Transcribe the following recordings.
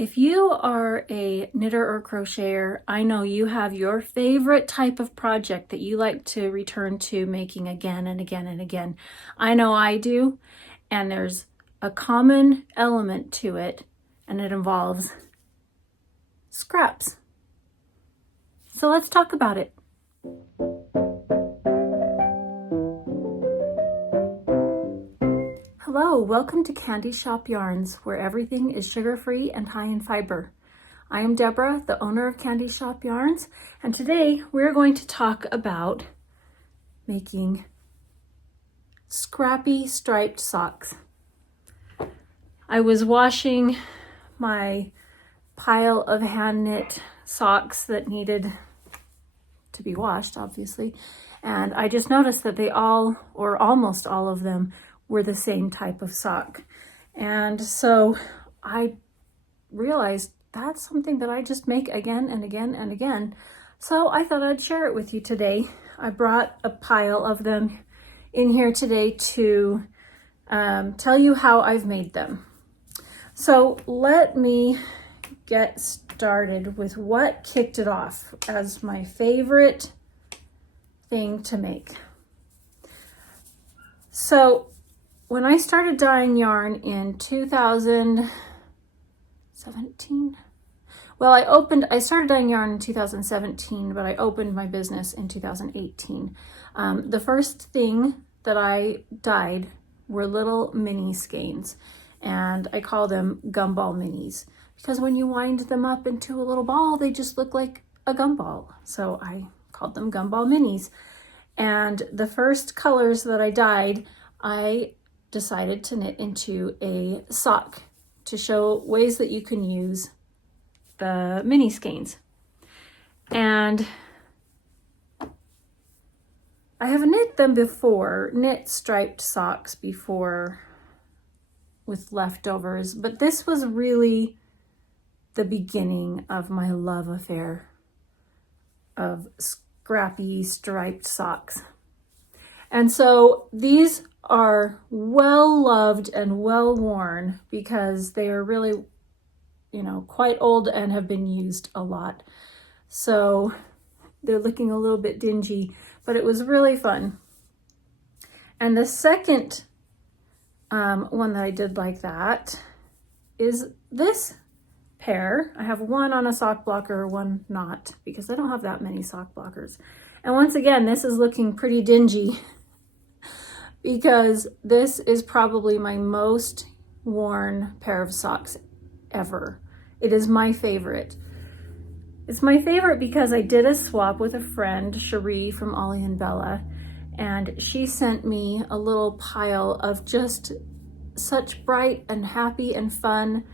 If you are a knitter or crocheter, I know you have your favorite type of project that you like to return to making again and again and again. I know I do, and there's a common element to it, and it involves scraps. So let's talk about it. Hello, welcome to Candy Shoppe Yarns, where everything is sugar-free and high in fiber. I am Deborah, the owner of Candy Shoppe Yarns, and today we're going to talk about making scrappy striped socks. I was washing my pile of hand knit socks that needed to be washed, obviously, and I just noticed that they all, or almost all of them, were the same type of sock. And so I realized that's something that I just make again and again and again. So I thought I'd share it with you today. I brought a pile of them in here today to tell you how I've made them. So let me get started with what kicked it off as my favorite thing to make. So when I started dyeing yarn in 2017, well, I started dyeing yarn in 2017, but I opened my business in 2018. The first thing that I dyed were little mini skeins, and I call them gumball minis because when you wind them up into a little ball, they just look like a gumball. So I called them gumball minis. And the first colors that I dyed, I decided to knit into a sock to show ways that you can use the mini skeins. And I have knit them before, knit striped socks before with leftovers, but this was really the beginning of my love affair of scrappy striped socks. And so these are well loved and well worn because they are really, quite old and have been used a lot. So they're looking a little bit dingy, but it was really fun. And the second one that I did like that is this pair. I have one on a sock blocker, one not, because I don't have that many sock blockers. And once again, this is looking pretty dingy because this is probably my most worn pair of socks ever. It is my favorite. It's my favorite because I did a swap with a friend, Cherie from Ollie and Bella, and she sent me a little pile of just such bright and happy and fun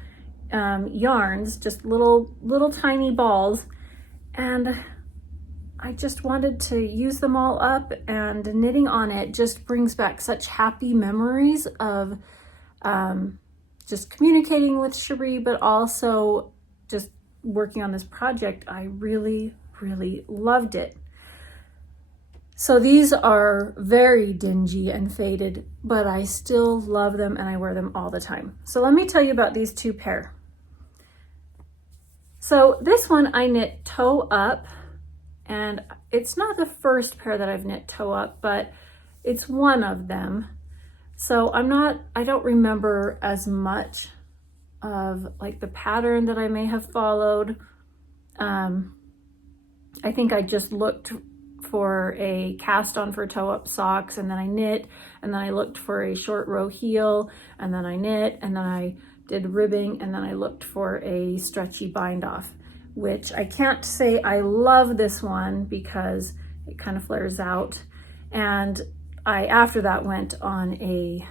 yarns, just little tiny balls, and I just wanted to use them all up, and knitting on it just brings back such happy memories of just communicating with Cherie, but also just working on this project. I really, really loved it. So these are very dingy and faded, but I still love them and I wear them all the time. So let me tell you about these two pair. So this one I knit toe up, and it's not the first pair that I've knit toe up, but it's one of them. So I don't remember as much of like the pattern that I may have followed. I think I just looked for a cast on for toe up socks, and then I knit, and then I looked for a short row heel, and then I knit, and then I did ribbing, and then I looked for a stretchy bind off, which I can't say I love this one because it kind of flares out. And I, after that, went on a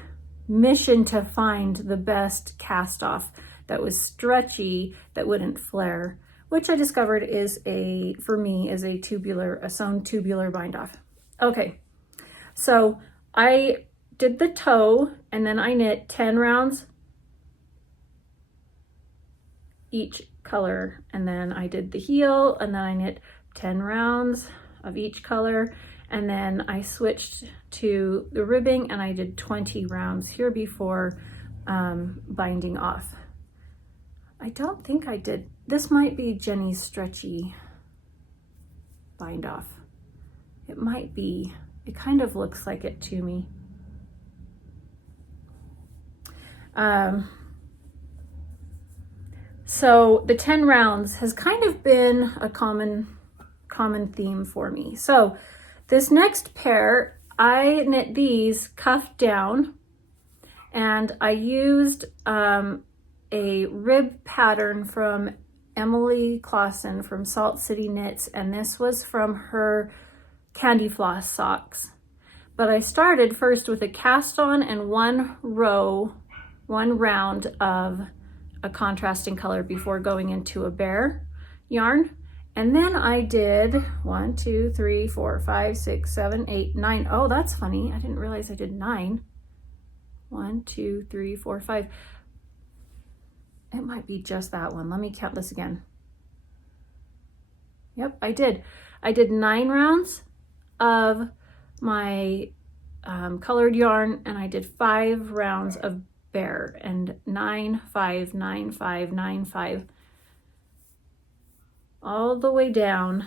mission to find the best cast off that was stretchy, that wouldn't flare, which I discovered is for me, is a sewn tubular bind off. Okay, so I did the toe, and then I knit 10 rounds each color, and then I did the heel, and then I knit 10 rounds of each color, and then I switched to the ribbing, and I did 20 rounds here before binding off. I don't think I did. This might be Jenny's stretchy bind off. It might be. It kind of looks like it to me. So the 10 rounds has kind of been a common theme for me. So this next pair, I knit these cuffed down, and I used a rib pattern from Emily Clawson from Salt City Knits, and this was from her Candy Floss socks. But I started first with a cast on and one round of a contrasting color before going into a bare yarn. And then I did 1, 2, 3, 4, 5, 6, 7, 8, 9. Oh, that's funny. I didn't realize I did 9. 1, 2, 3, 4, 5. It might be just that one. Let me count this again. Yep, I did. I did 9 rounds of my colored yarn, and I did 5 rounds of bare, and 9, 5, 9, 5, 9, 5, all the way down.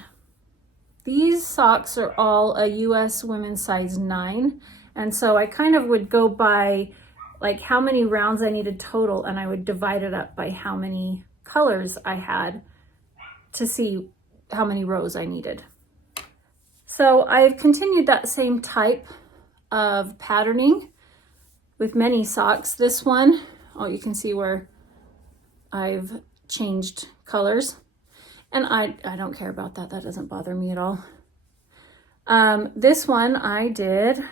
These socks are all a US women's size 9, and so I kind of would go by like how many rounds I needed total, and I would divide it up by how many colors I had to see how many rows I needed. So I've continued that same type of patterning with many socks. This one, oh, you can see where I've changed colors, and I don't care about that. That doesn't bother me at all. This one I did 3, 4,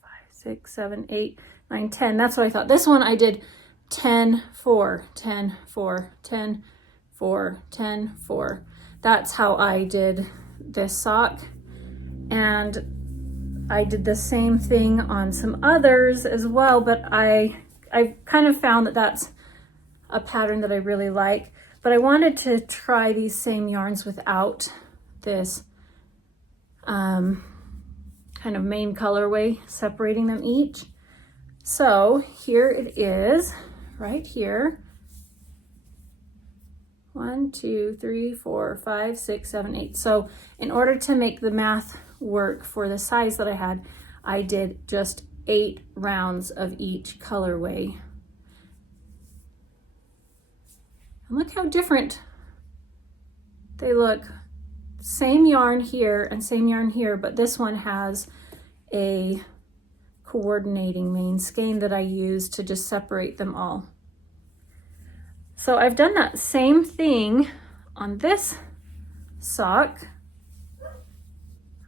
5, 6, 7, 8, 9, 10. That's what I thought. This one I did 10, 4, 10, 4, 10, 4, 10, 4. That's how I did this sock. And I did the same thing on some others as well, but I kind of found that that's a pattern that I really like. But I wanted to try these same yarns without this kind of main colorway separating them each. So here it is, right here. 1, 2, 3, 4, 5, 6, 7, 8. So in order to make the math work for the size that I had, I did just 8 rounds of each colorway. And look how different they look. Same yarn here and same yarn here, but this one has a coordinating main skein that I use to just separate them all. So I've done that same thing on this sock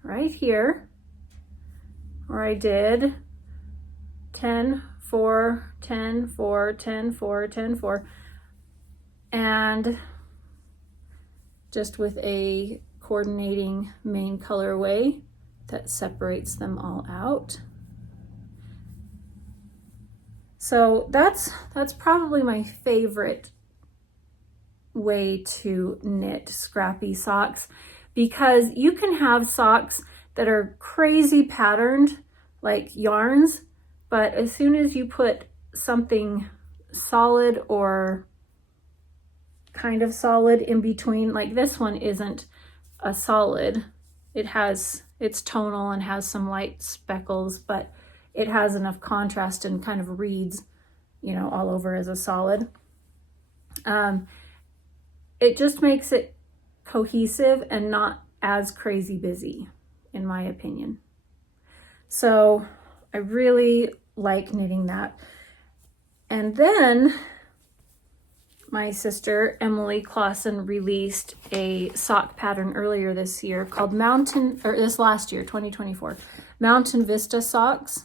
right here, where I did 10, 4, 10, 4, 10, 4, 10, 4, and just with a coordinating main colorway that separates them all out. So that's probably my favorite way to knit scrappy socks, because you can have socks that are crazy patterned like yarns, but as soon as you put something solid or kind of solid in between, like this one isn't a solid, it's tonal and has some light speckles, but it has enough contrast and kind of reads, you know, all over as a solid. It just makes it cohesive and not as crazy busy, in my opinion. So I really like knitting that. And then my sister, Emily Clawson, released a sock pattern earlier this year called this last year, 2024, Mountain Vista Socks.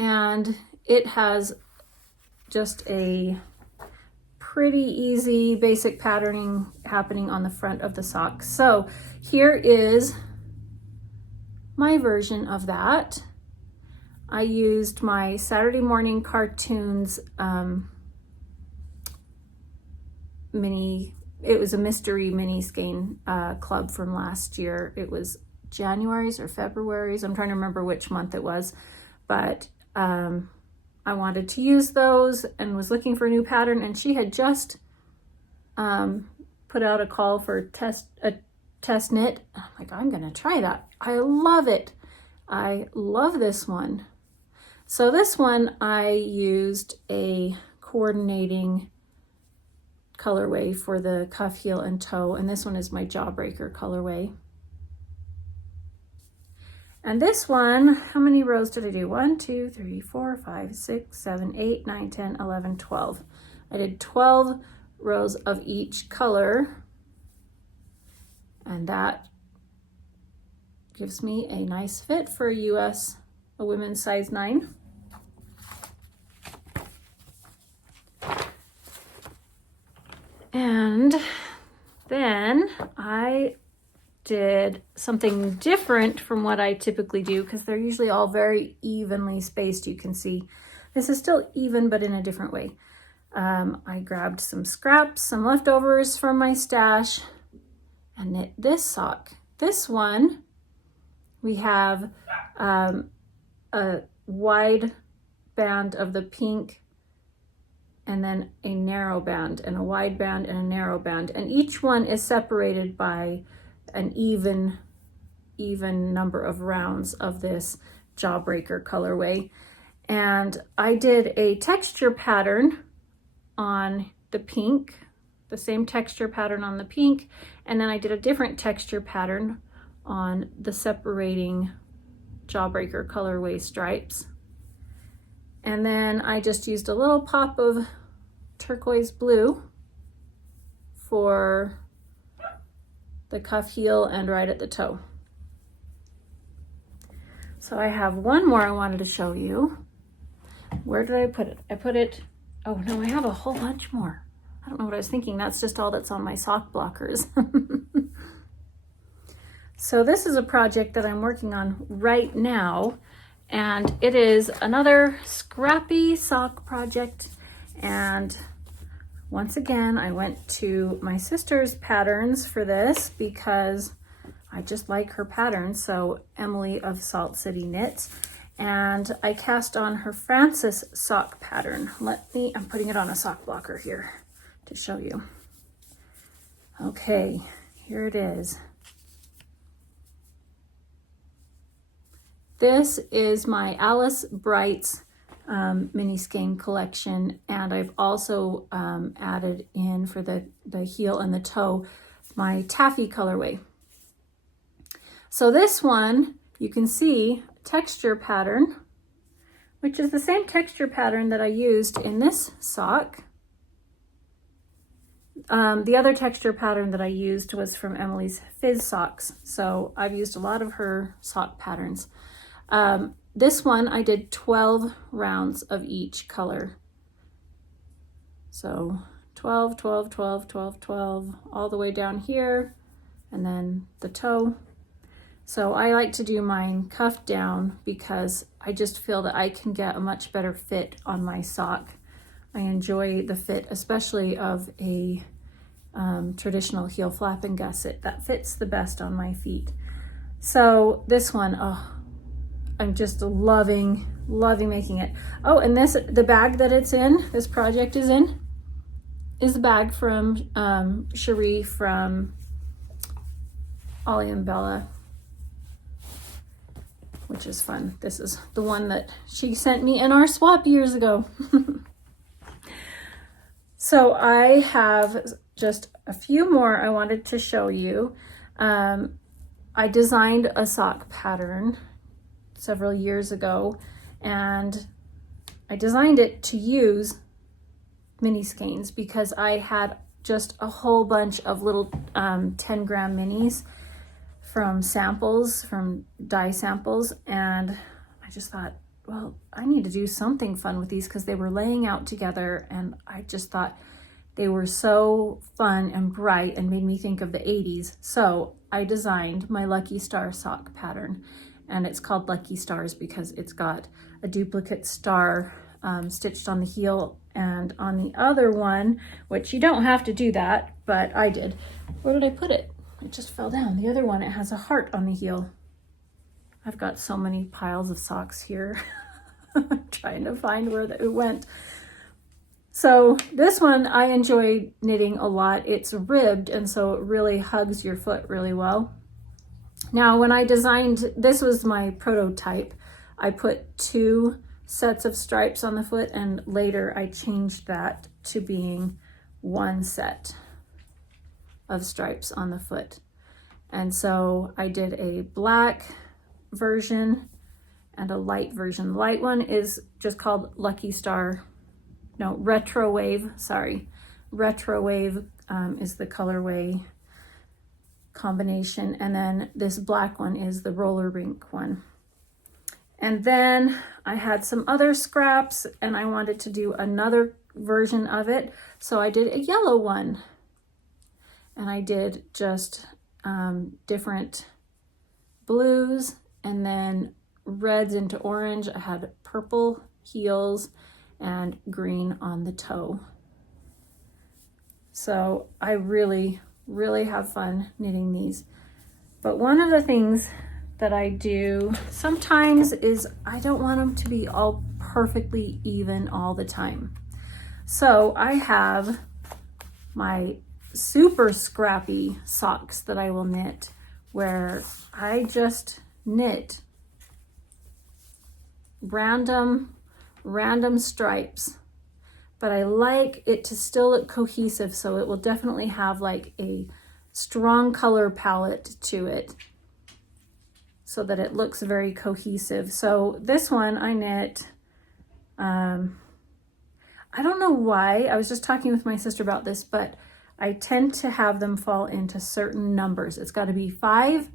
And it has just a pretty easy basic patterning happening on the front of the sock. So here is my version of that. I used my Saturday Morning Cartoons it was a mystery mini skein club from last year. It was January's or February's. I'm trying to remember which month it was, but I wanted to use those and was looking for a new pattern, and she had just put out a call for a test knit. I'm like, I'm gonna try that. I love it. I love this one. So this one I used a coordinating colorway for the cuff, heel, and toe, and this one is my Jawbreaker colorway. And this one, how many rows did I do? 1, 2, 3, 4, 5, 6, 7, 8, 9, 10, 11, 12. I did 12 rows of each color, and that gives me a nice fit for a women's size 9. And then I did something different from what I typically do, because they're usually all very evenly spaced. You can see this is still even, but in a different way. I grabbed some scraps, some leftovers from my stash, and knit this sock. This one, we have a wide band of the pink, and then a narrow band, and a wide band and a narrow band. And each one is separated by an even number of rounds of this Jawbreaker colorway. And I did a texture pattern on the pink, the same texture pattern on the pink, and then I did a different texture pattern on the separating Jawbreaker colorway stripes. And then I just used a little pop of turquoise blue for the cuff, heel, and right at the toe. So I have one more I wanted to show you. Where did I put it? I put it, oh no, I have a whole bunch more. I don't know what I was thinking. That's just all that's on my sock blockers. So this is a project that I'm working on right now, and it is another scrappy sock project. And once again, I went to my sister's patterns for this because I just like her patterns. So Emily of Salt City Knits, and I cast on her Frances sock pattern. I'm putting it on a sock blocker here to show you. Okay, here it is. This is my Alice Bright's mini skein collection, and I've also added in for the heel and the toe my taffy colorway. So this one, you can see texture pattern, which is the same texture pattern that I used in this sock. The other texture pattern that I used was from Emily's Fizz Socks, so I've used a lot of her sock patterns. This one I did 12 rounds of each color. So 12, 12, 12, 12, 12, all the way down here, and then the toe. So I like to do mine cuffed down because I just feel that I can get a much better fit on my sock. I enjoy the fit, especially of a traditional heel flap and gusset. That fits the best on my feet. So this one, oh, I'm just loving making it. Oh, and the bag that it's in, this project is in, is the bag from Cherie from Ollie and Bella, which is fun. This is the one that she sent me in our swap years ago. So I have just a few more I wanted to show you. I designed a sock pattern several years ago, and I designed it to use mini skeins because I had just a whole bunch of little 10-gram minis from samples, from dye samples, and I just thought, well, I need to do something fun with these because they were laying out together, and I just thought they were so fun and bright and made me think of the 80s. So I designed my Lucky Star sock pattern, and it's called Lucky Stars because it's got a duplicate star stitched on the heel, and on the other one, which you don't have to do that, but I did. Where did I put it? It just fell down. The other one, it has a heart on the heel. I've got so many piles of socks here. trying to find where it went. So this one I enjoy knitting a lot. It's ribbed, and so it really hugs your foot really well. Now, when I designed, this was my prototype. I put 2 sets of stripes on the foot, and later I changed that to being 1 set of stripes on the foot. And so I did a black version and a light version. The light one is just called Lucky Star, no, Retro Wave, sorry. Retro Wave is the colorway combination, and then this black one is the roller rink one. And then I had some other scraps and I wanted to do another version of it, so I did a yellow one, and I did just different blues and then reds into orange. I had purple heels and green on the toe. So I really have fun knitting these. But one of the things that I do sometimes is I don't want them to be all perfectly even all the time. So I have my super scrappy socks that I will knit, where I just knit random stripes, but I like it to still look cohesive, so it will definitely have like a strong color palette to it so that it looks very cohesive. So this one I knit, I don't know why, I was just talking with my sister about this, but I tend to have them fall into certain numbers. It's got to be 5,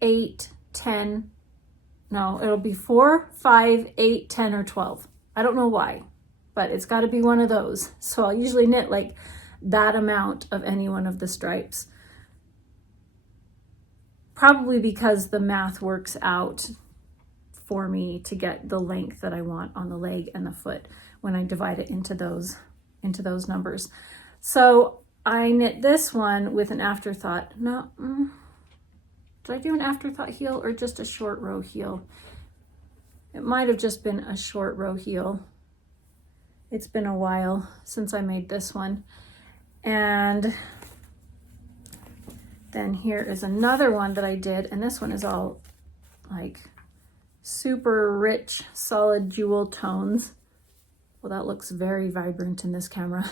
8, 10, no, it'll be 4, 5, 8, 10, or 12. I don't know why, but it's got to be one of those. So I'll usually knit like that amount of any one of the stripes. Probably because the math works out for me to get the length that I want on the leg and the foot when I divide it into those numbers. So I knit this one with an afterthought. No, did I do an afterthought heel or just a short row heel? It might have just been a short row heel. It's been a while since I made this one. And then here is another one that I did, and this one is all like super rich, solid jewel tones. Well, that looks very vibrant in this camera.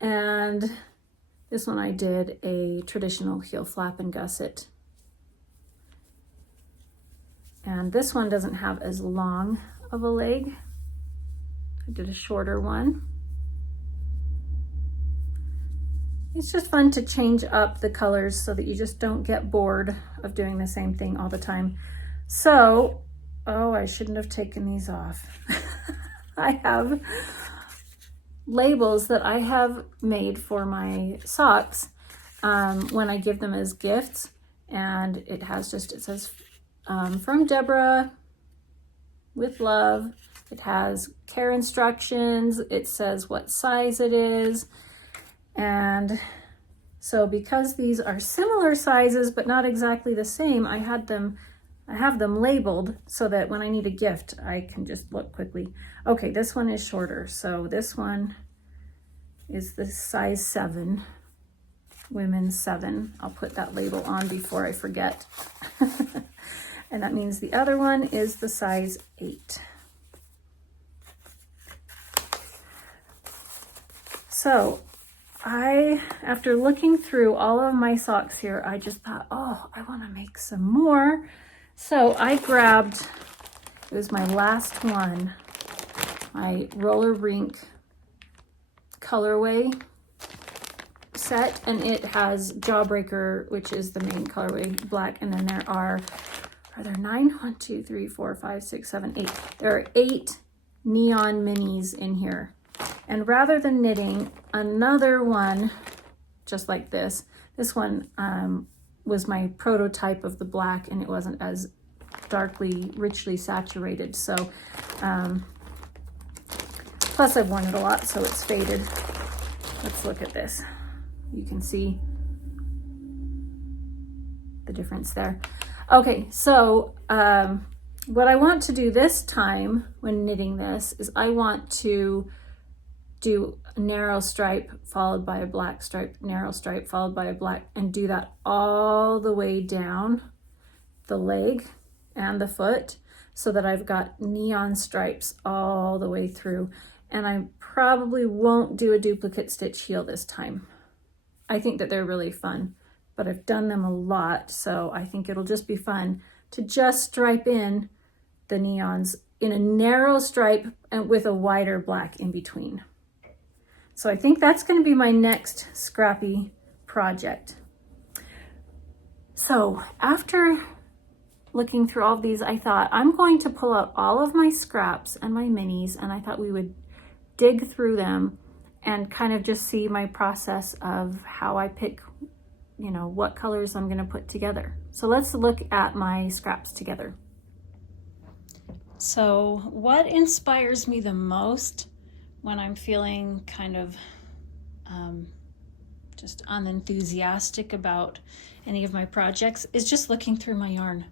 And this one I did a traditional heel flap and gusset. And this one doesn't have as long of a leg. I did a shorter one. It's just fun to change up the colors so that you just don't get bored of doing the same thing all the time. So, oh, I shouldn't have taken these off. I have labels that I have made for my socks when I give them as gifts, and it says from Deborah with love. It has care instructions, it says what size it is, and so because these are similar sizes but not exactly the same, I have them labeled so that when I need a gift, I can just look quickly. Okay, this one is shorter. So this one is the size 7, women's 7. I'll put that label on before I forget. And that means the other one is the size 8. So after looking through all of my socks here, I just thought, oh, I want to make some more. So I grabbed, it was my last one, my roller rink colorway set, and it has Jawbreaker, which is the main colorway, black, and then there are there 9? 1, 2, 3, 4, 5, 6, 7, 8. There are 8 neon minis in here. And rather than knitting another one just like this one was my prototype of the black, and it wasn't as richly saturated. So, plus I've worn it a lot, so it's faded. Let's look at this. You can see the difference there. Okay, so What I want to do this time when knitting this is I want to do a narrow stripe followed by a black stripe, narrow stripe followed by a black, and do that all the way down the leg and the foot so that I've got neon stripes all the way through. And I probably won't do a duplicate stitch heel this time. I think that they're really fun, but I've done them a lot, so I think it'll just be fun to just stripe in the neons in a narrow stripe and with a wider black in between. So I think that's going to be my next scrappy project. So after looking through all of these, I thought I'm going to pull out all of my scraps and my minis, and I thought we would dig through them and kind of just see my process of how I pick, you know, what colors I'm going to put together. So let's look at my scraps together. So what inspires me the most when I'm feeling kind of just unenthusiastic about any of my projects is just looking through my yarn.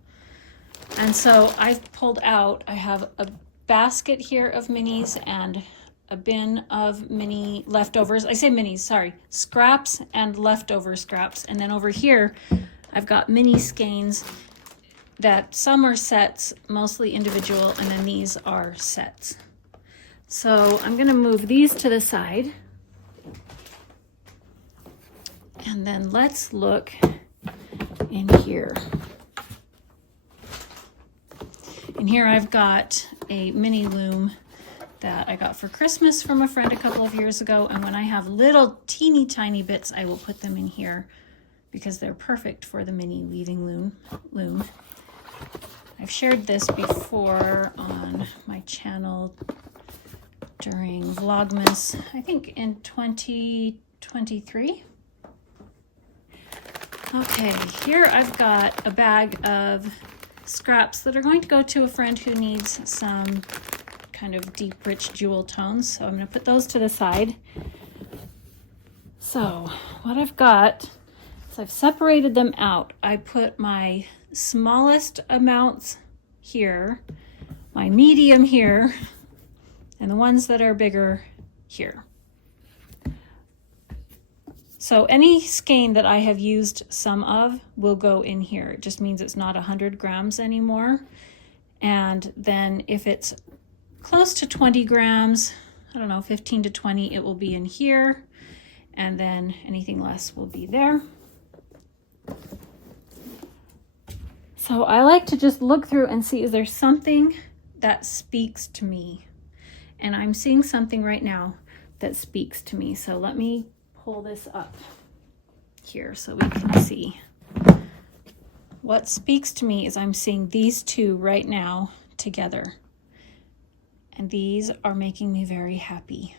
And so I've pulled out, I have a basket here of minis and a bin of mini leftovers. I say minis, sorry, scraps and leftover scraps. And then over here, I've got mini skeins that some are sets, mostly individual, and then these are sets. So I'm gonna move these to the side. And then let's look in here. In here I've got a mini loom that I got for Christmas from a friend a couple of years ago. And when I have little teeny tiny bits, I will put them in here because they're perfect for the mini weaving loom. I've shared this before on my channel during Vlogmas, I think in 2023. Okay, here I've got a bag of scraps that are going to go to a friend who needs some kind of deep, rich jewel tones. So I'm going to put those to the side. So what I've got is I've separated them out. I put my smallest amounts here, my medium here, and the ones that are bigger here. So any skein that I have used some of will go in here. It just means it's not 100 grams anymore. And then if it's close to 20 grams, I don't know, 15 to 20, it will be in here. And then anything less will be there. So I like to just look through and see, is there something that speaks to me? And I'm seeing something right now that speaks to me. So let me pull this up here so we can see. What speaks to me is I'm seeing these two right now together. And these are making me very happy.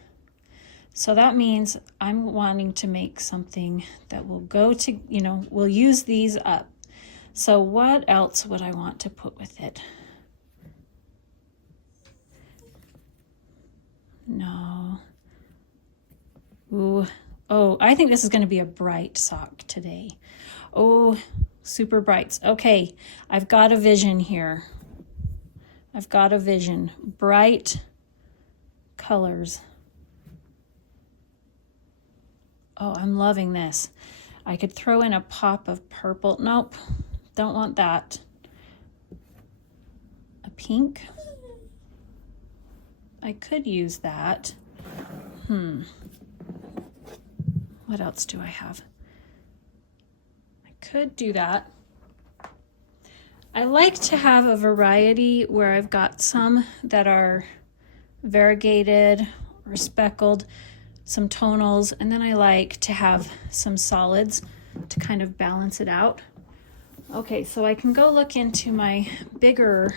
So that means I'm wanting to make something that will go to, you know, we'll use these up. So what else would I want to put with it? No. Ooh. Oh, I think this is going to be a bright sock today. Oh, super brights. Okay, I've got a vision here. I've got a vision. Bright colors. Oh, I'm loving this. I could throw in a pop of purple. Nope, don't want that. A pink. I could use that. What else do I have? I could do that. I like to have a variety where I've got some that are variegated or speckled, some tonals, and then I like to have some solids to kind of balance it out. Okay, so I can go look into my bigger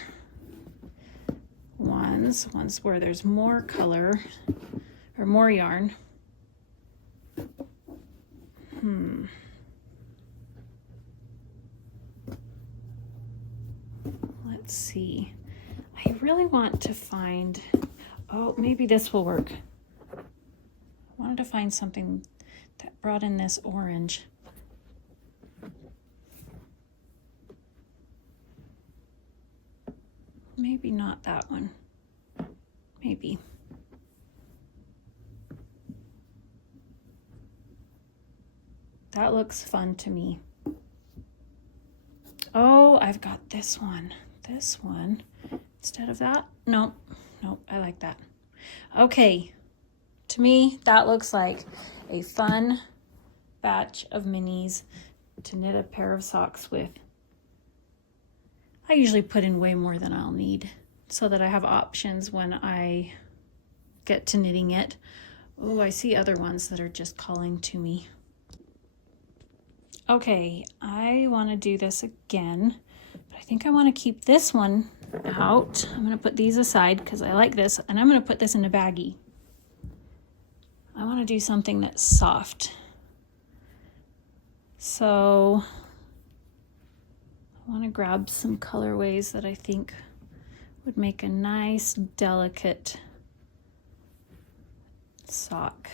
ones where there's more color or more yarn. Let's see. I really want to find, oh, maybe this will work. I wanted to find something that brought in this orange. maybe not that one. Maybe. That looks fun to me. Oh, I've got this one. This one. Instead of that? Nope. Nope, I like that. Okay. To me, that looks like a fun batch of minis to knit a pair of socks with. I usually put in way more than I'll need so that I have options when I get to knitting it. Oh, I see other ones that are just calling to me. Okay, I want to do this again, but I think I want to keep this one out. I'm going to put these aside because I like this, and I'm going to put this in a baggie. I want to do something that's soft. So I want to grab some colorways that I think would make a nice, delicate sock.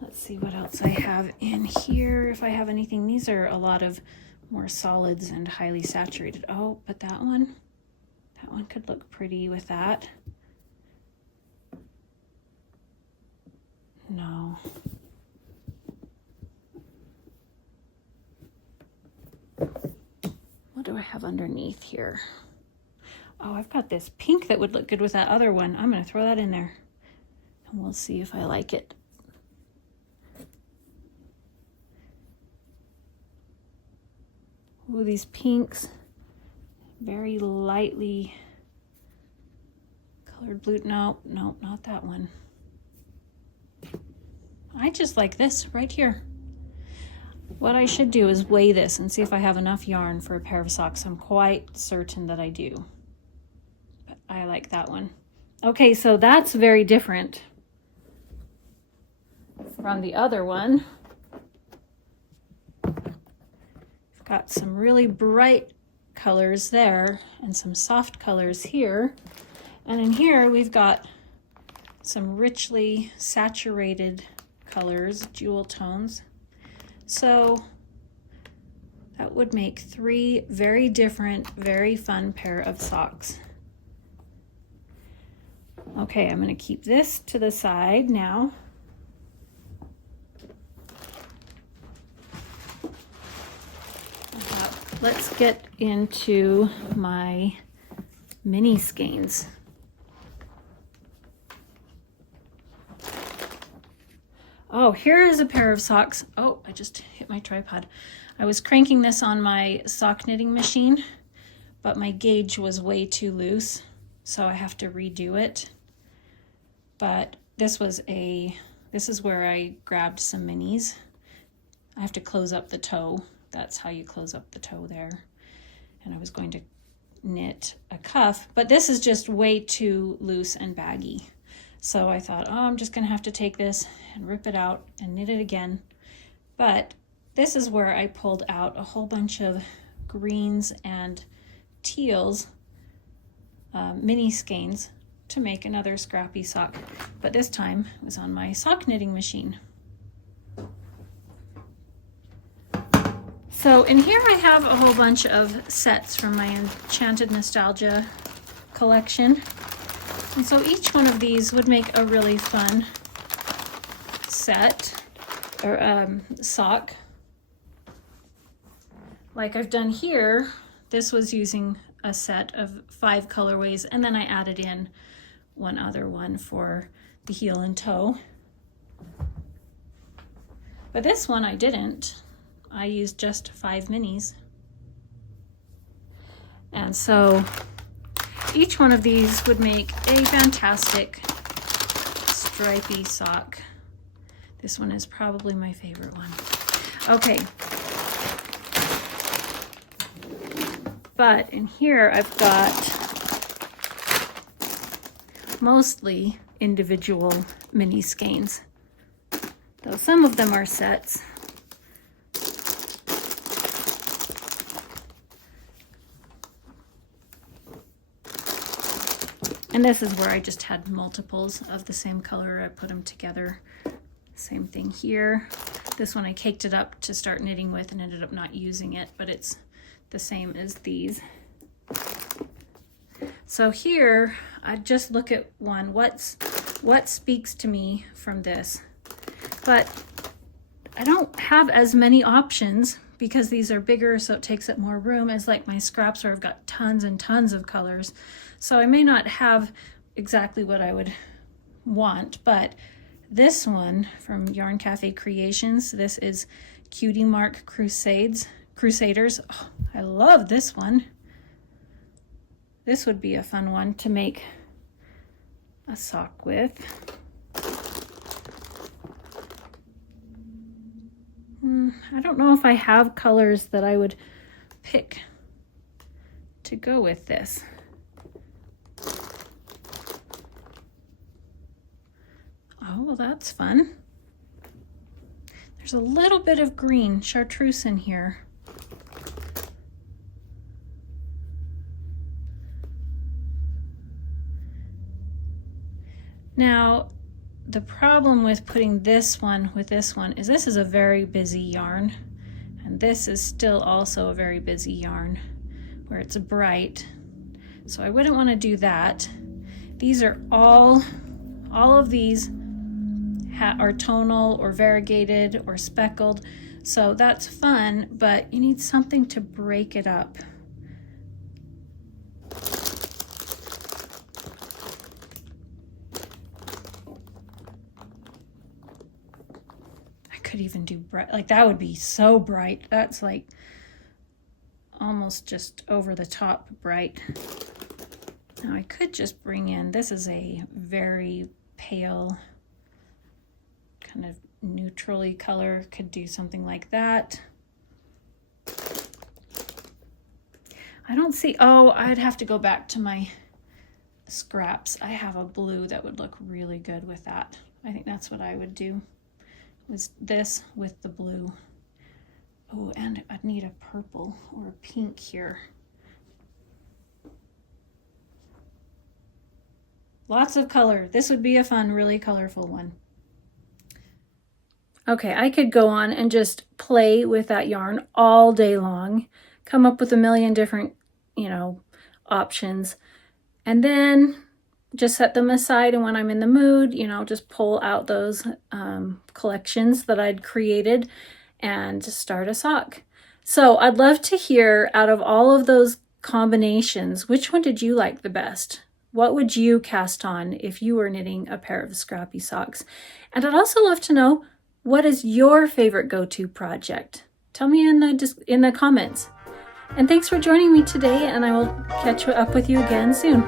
Let's see what else I have in here, if I have anything. These are a lot of more solids and highly saturated. Oh, but that one could look pretty with that. No. What do I have underneath here? Oh, I've got this pink that would look good with that other one. I'm going to throw that in there, and we'll see if I like it. Ooh, these pinks, very lightly colored blue. No, not that one. I just like this right here. What I should do is weigh this and see if I have enough yarn for a pair of socks. I'm quite certain that I do. But I like that one. Okay, so that's very different from the other one. Got some really bright colors there and some soft colors here. And in here we've got some richly saturated colors, jewel tones. So that would make 3 very different, very fun pair of socks. Okay, I'm going to keep this to the side now. Let's get into my mini skeins. Oh, here is a pair of socks. Oh, I just hit my tripod. I was cranking this on my sock knitting machine, but my gauge was way too loose, so I have to redo it. But this is where I grabbed some minis. I have to close up the toe. That's how you close up the toe there. And I was going to knit a cuff, but this is just way too loose and baggy. So I thought, oh, I'm just gonna have to take this and rip it out and knit it again. But this is where I pulled out a whole bunch of greens and teals, mini skeins, to make another scrappy sock. But this time it was on my sock knitting machine. So in here I have a whole bunch of sets from my Enchanted Nostalgia collection. And so each one of these would make a really fun set or sock. Like I've done here, this was using a set of 5 colorways, and then I added in one other one for the heel and toe. But this one I didn't. I used just 5 minis. And so each one of these would make a fantastic stripy sock. This one is probably my favorite one. Okay. But in here I've got mostly individual mini skeins, though some of them are sets. And this is where I just had multiples of the same color. I put them together. Same thing here. This one I caked it up to start knitting with and ended up not using it, but it's the same as these. So here, I just look at one. What speaks to me from this? But I don't have as many options because these are bigger, so it takes up more room, as like my scraps where I've got tons and tons of colors. So I may not have exactly what I would want, but this one from Yarn Cafe Creations, this is Cutie Mark Crusaders. Oh, I love this one. This would be a fun one to make a sock with. I don't know if I have colors that I would pick to go with this. Oh, well, that's fun. There's a little bit of green chartreuse in here. Now, the problem with putting this one with this one is this is a very busy yarn, and this is still also a very busy yarn where it's bright. So I wouldn't want to do that. These are all of these are tonal or variegated or speckled, so that's fun, but you need something to break it up. I could even do bright, like that would be so bright. That's like almost just over the top bright. Now I could just bring in, this is a very pale kind of neutrally color, could do something like that. I don't see, oh, I'd have to go back to my scraps. I have a blue that would look really good with that. I think that's what I would do, was this with the blue. Oh, and I'd need a purple or a pink here. Lots of color. This would be a fun, really colorful one. Okay, I could go on and just play with that yarn all day long, come up with a million different, options, and then just set them aside. And when I'm in the mood, just pull out those collections that I'd created and start a sock. So I'd love to hear, out of all of those combinations, which one did you like the best? What would you cast on if you were knitting a pair of scrappy socks? And I'd also love to know, what is your favorite go-to project? Tell me in the comments. And thanks for joining me today, and I will catch up with you again soon.